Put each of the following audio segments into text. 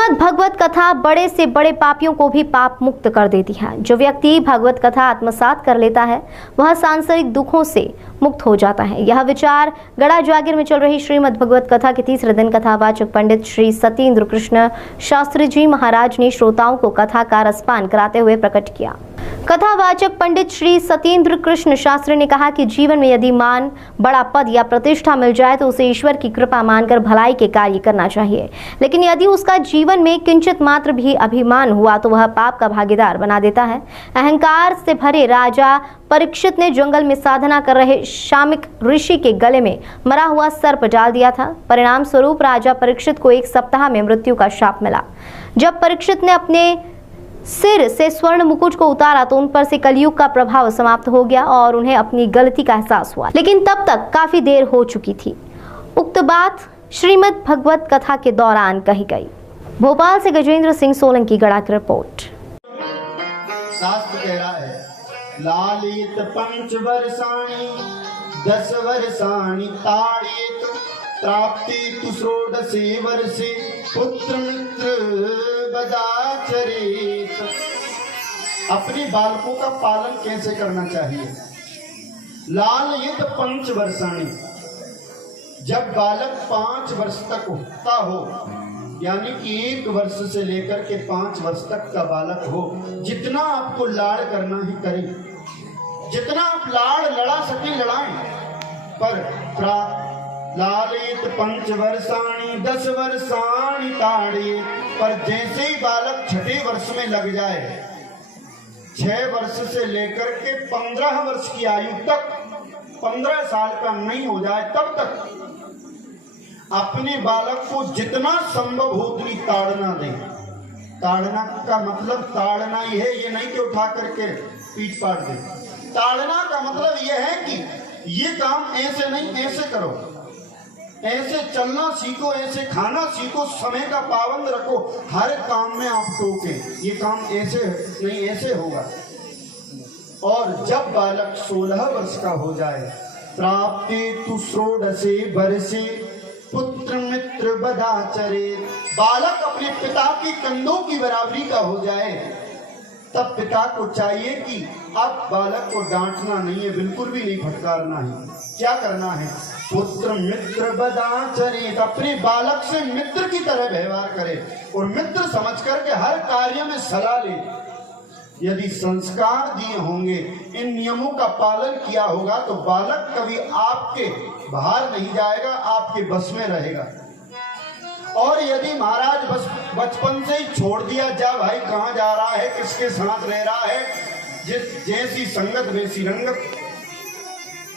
श्रीमद् भगवत कथा बड़े से बड़े पापियों को भी पाप मुक्त कर देती है। जो व्यक्ति भगवत कथा आत्मसात कर लेता है वह सांसारिक दुखों से मुक्त हो जाता है। यह विचार गड़ा जागीर में चल रही श्रीमद् भगवत कथा के तीसरे दिन कथावाचक पंडित श्री सत्येंद्र कृष्ण शास्त्री जी महाराज ने श्रोताओं को कथा का रसपान कराते हुए प्रकट किया। कथावाचक पंडित श्री सत्येंद्र कृष्ण शास्त्री ने कहा कि जीवन में यदि मान, बड़ा पद या प्रतिष्ठा मिल जाए तो उसे ईश्वर की कृपा मानकर भलाई के कार्य करना चाहिए, लेकिन यदि उसका जीवन में किंचित मात्र भी अभिमान हुआ तो वह पाप का भागीदार बना देता है। अहंकार से भरे राजा परीक्षित ने जंगल में साधना कर रहे शामिक ऋषि के गले में मरा हुआ सर्प डाल दिया था। परिणाम स्वरूप राजा परीक्षित को 1 सप्ताह में मृत्यु का शाप मिला। जब परीक्षित ने अपने सिर से स्वर्ण मुकुट को उतारा तो उन पर से कलयुग का प्रभाव समाप्त हो गया और उन्हें अपनी गलती का एहसास हुआ, लेकिन तब तक काफी देर हो चुकी थी। उक्त बात श्रीमद् भगवत कथा के दौरान कही गई। भोपाल से गजेंद्र सिंह सोलंकी गड़ा की रिपोर्ट। शास्त्र कह रहा है, लालित 5 वर्षाणि 10 वर्षाणि ताड़येत प्राप्ति तु षोडशे वर्षे पुत्र मित्र बदाचरेत। अपने बालकों का पालन कैसे करना चाहिए? लालित 5 वर्षाणि, जब बालक 5 वर्ष तक होता हो, यानी कि 1 वर्ष से लेकर के 5 वर्ष तक का बालक हो, जितना आपको लाड़ करना ही करें, जितना आप लाड़ लड़ा सके लड़ाएं, पर लालित 5 वर्षाणि 10 वर्षाणि ताड़येत। पर जैसे ही बालक 6ठे वर्ष में लग जाए, 6 वर्ष से लेकर के 15 वर्ष की आयु तक, 15 साल का नहीं हो जाए तब तक अपने बालक को जितना संभव हो उतनी ताड़ना दें। ताड़ना का मतलब ताड़ना ही है, ये नहीं कि उठा करके पीट पाट दें। ताड़ना का मतलब ये है कि ये काम ऐसे नहीं, ऐसे करो, ऐसे चलना सीखो, ऐसे खाना सीखो, समय का पाबंद रखो, हर काम में आप टोके, ये काम ऐसे नहीं, ऐसे होगा। और जब बालक 16 वर्ष का हो जाए, प्राप्ति तु षोडशे वर्षे पुत्र मित्र बदाचरेत। बालक अपने पिता के कंधों की बराबरी का हो जाए, तब पिता को चाहिए कि अब बालक को डांटना नहीं है, बिल्कुल भी नहीं फटकारना है। क्या करना है? पुत्र मित्र बदाचरेत। अपने बालक से मित्र की तरह व्यवहार करे और मित्र समझ करके हर कार्य में सलाह ले। यदि संस्कार दिए होंगे, इन नियमों का पालन किया होगा तो बालक कभी आपके बाहर नहीं जाएगा, आपके बस में रहेगा। और यदि महाराज बस बचपन से ही छोड़ दिया, जा भाई कहाँ जा रहा है, किसके साथ रह रहा है, जिस जैसी संगत वैसी रंगत,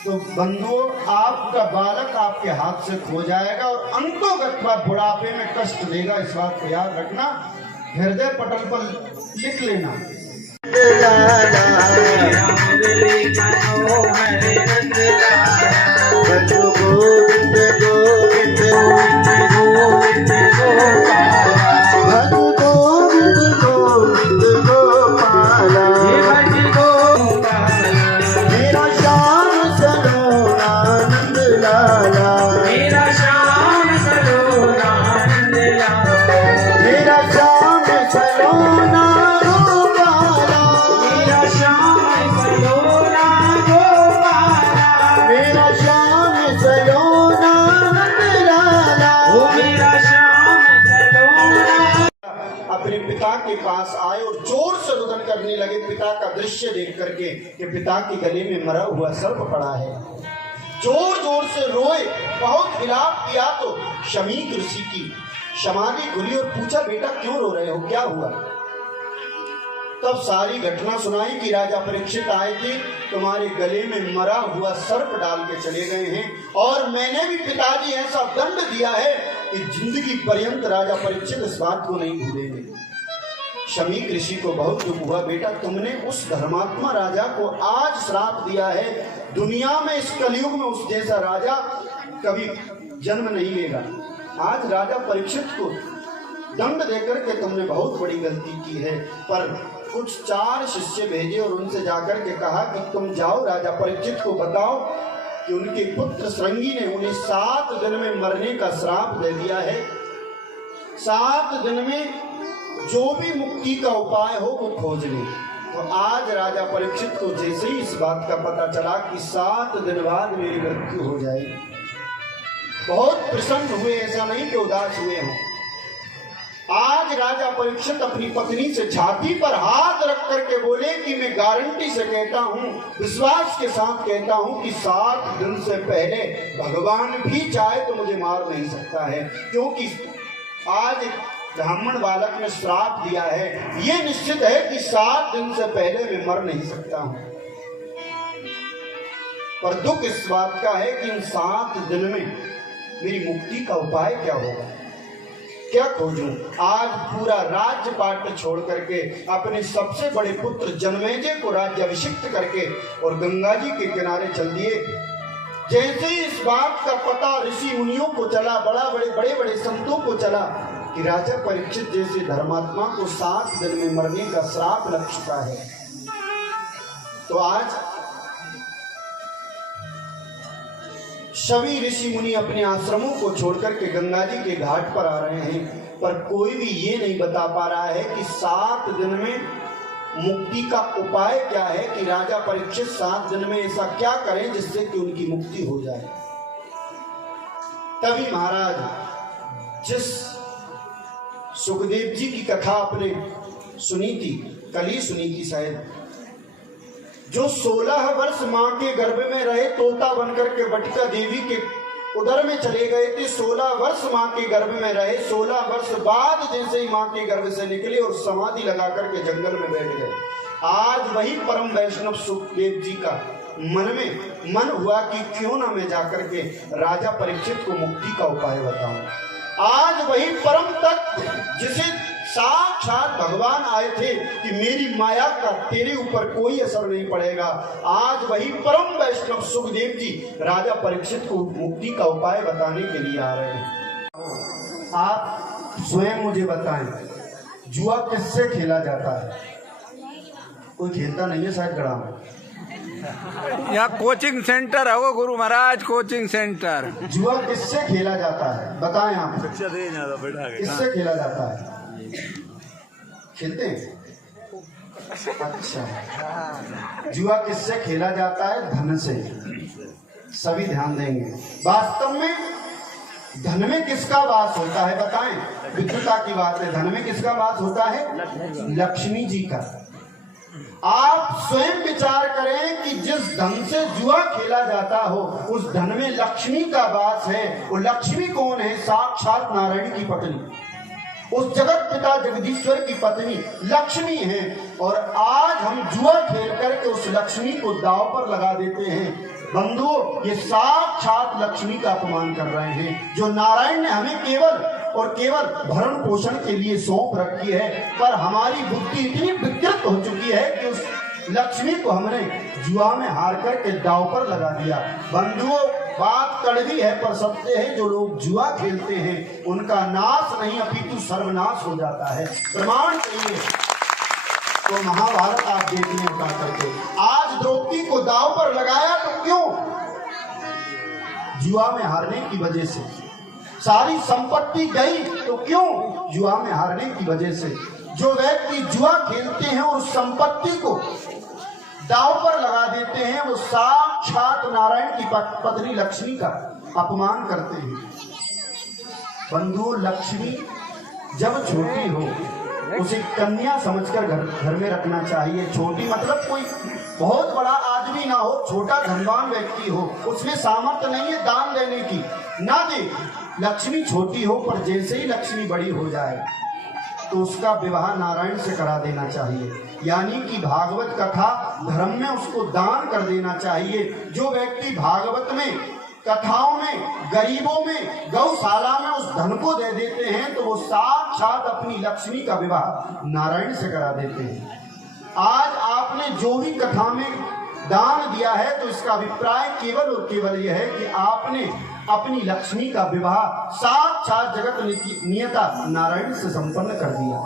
तो बंधुओं आपका बालक आपके हाथ से खो जाएगा और अंतोगत्वा बुढ़ापे में कष्ट देगा। इस बात को याद रखना, हृदय पटल पर लिख लेना। पिता के पास आए और जोर से रुदन करने लगे, पिता का दृश्य देख करके कि पिता के गले में मरा हुआ सर्प पड़ा है। जोर जोर से रोए, बहुत विलाप किया तो शमीक ऋषि की समाधि खुली और पूछा, बेटा क्यों रो रहे हो, क्या हुआ? तब सारी घटना सुनाई कि राजा परीक्षित आए थे, तुम्हारे गले में मरा हुआ सर्प डाल के चले गए हैं और मैंने भी पिताजी ऐसा दंड दिया है कि जिंदगी पर्यंत राजा परीक्षित इस बात को नहीं भूलेंगे। शमीक ऋषि को बहुत दुख हुआ, बेटा तुमने उस धर्मात्मा राजा को आज श्राप दिया है, दुनिया में इस कलयुग में उस जैसा राजा कभी जन्म नहीं लेगा। आज राजा परीक्षित को दंड देकर के तुमने बहुत बड़ी गलती की है। पर कुछ 4 शिष्य भेजे और उनसे जाकर के कहा कि तुम जाओ राजा परीक्षित को बताओ कि उनके पुत्र श्रृंगी ने उन्हें 7 दिन में मरने का श्राप दे दिया है। 7 दिन में जो भी मुक्ति का उपाय हो वो खोज ले। तो आज राजा परीक्षित को जैसे ही इस बात का पता चला कि 7 दिन बाद मेरी मृत्यु हो जाएगी, बहुत प्रसन्न हुए, ऐसा नहीं कि उदास हुए हों। आज राजा परीक्षित अपनी पत्नी से छाती पर हाथ रख करके बोले कि मैं गारंटी से कहता हूं, विश्वास के साथ कहता हूं कि 7 दिन से पहले भगवान भी चाहे तो मुझे मार नहीं सकता है, क्योंकि आज ब्राह्मण बालक ने श्राप दिया है, ये निश्चित है कि 7 दिन से पहले मैं मर नहीं सकता हूं। पर दुख इस बात का है कि इन 7 दिन में मेरी मुक्ति का उपाय क्या होगा, क्या खोजूं। आज पूरा राज्य पाट छोड़ करके अपने सबसे बड़े पुत्र जनमेजय को राज्याभिषिक्त करके और गंगा जी के किनारे चल दिए। जैसे ही इस बात का पता ऋषि मुनियों को चला, बड़े बड़े संतों को चला कि राजा परीक्षित जैसे धर्मात्मा को 7 दिन में मरने का श्राप लग चुका है, तो आज सभी ऋषि मुनि अपने आश्रमों को छोड़कर के गंगा जी के घाट पर आ रहे हैं, पर कोई भी ये नहीं बता पा रहा है कि 7 दिन में मुक्ति का उपाय क्या है, कि राजा परीक्षित 7 दिन में ऐसा क्या करें जिससे कि उनकी मुक्ति हो जाए। तभी महाराज जिस सुखदेव जी की कथा आपने सुनी थी, कल ही सुनी थी शायद, जो 16 वर्ष मां के गर्भ में रहे, तोता बनकर के बटिका देवी के उदर में चले गए थे, 16 वर्ष मां के गर्भ में रहे, 16 वर्ष बाद जैसे ही मां के गर्भ से निकले और समाधि लगा करके जंगल में बैठ गए। आज वही परम वैष्णव सुखदेव जी का मन हुआ कि क्यों ना मैं जाकर के राजा परीक्षित को मुक्ति का उपाय बताऊं। आज वही परम तत्व जिसे साक्षात भगवान आए थे कि मेरी माया का तेरे ऊपर कोई असर नहीं पड़ेगा, आज वही परम वैष्णव सुखदेव जी राजा परीक्षित को मुक्ति का उपाय बताने के लिए आ रहे हैं। आप स्वयं मुझे बताएं, जुआ किससे खेला जाता है? कोई खेलता नहीं है शायद गड़ा में। यहाँ कोचिंग सेंटर है वो गुरु महाराज, कोचिंग सेंटर। जुआ किससे खेला जाता है बताएं आप? किससे खेला जाता है? खेलते हैं? अच्छा, जुआ किससे खेला जाता है? धन से। सभी ध्यान देंगे। वास्तव में धन में किसका वास होता है बताएं? विद्युता की बात है। धन में किसका वास होता है? लक्ष्मी जी का। आप स्वयं विचार करें कि जिस धन से जुआ खेला जाता हो उस धन में लक्ष्मी का वास है। वो लक्ष्मी कौन है? साक्षात नारायण की पत्नी, उस जगत पिता जगदीश्वर की पत्नी लक्ष्मी है। और आज हम जुआ खेल करके उस लक्ष्मी को दांव पर लगा देते हैं। बंधुओं, ये साक्षात लक्ष्मी का अपमान कर रहे हैं, जो नारायण ने हमें केवल और केवल भरण पोषण के लिए सौंप रखी है। पर हमारी बुद्धि इतनी विकृत हो चुकी है कि उस लक्ष्मी को हमने जुआ में हार करके दांव पर लगा दिया। बंधुओं, बात कड़वी है पर सत्य है, जो लोग जुआ खेलते हैं उनका नाश नहीं अपितु सर्वनाश हो जाता है। प्रमाण चाहिए तो महाभारत आप देखने उठा करके आज द्रौपदी को दांव पर लगाया तो क्यों? जुआ में हारने की वजह से। सारी संपत्ति गई तो क्यों? जुआ में हारने की वजह से। जो व्यक्ति जुआ खेलते हैं और संपत्ति को दांव पर लगा देते हैं, वो साक्षात नारायण की पत्नी लक्ष्मी का अपमान करते हैं। बंधु, लक्ष्मी जब छोटी हो उसे कन्या समझकर घर में रखना चाहिए। छोटी मतलब कोई बहुत बड़ा आदमी ना हो, छोटा धनवान व्यक्ति हो, उसमें सामर्थ्य नहीं है दान देने की, ना दे। लक्ष्मी छोटी हो, पर जैसे ही लक्ष्मी बड़ी हो जाए तो उसका विवाह नारायण से करा देना चाहिए। यानी कि भागवत कथा धर्म में उसको दान कर देना चाहिए। जो व्यक्ति भागवत में, कथाओं में, गरीबों में, गौशाला में उस धन को दे देते हैं तो वो साक्षात अपनी लक्ष्मी का विवाह नारायण से करा देते हैं। आज आपने जो भी कथा में दान दिया है तो इसका अभिप्राय केवल और केवल यह है कि आपने अपनी लक्ष्मी का विवाह साक्षात जगत नियता नारायण से संपन्न कर दिया।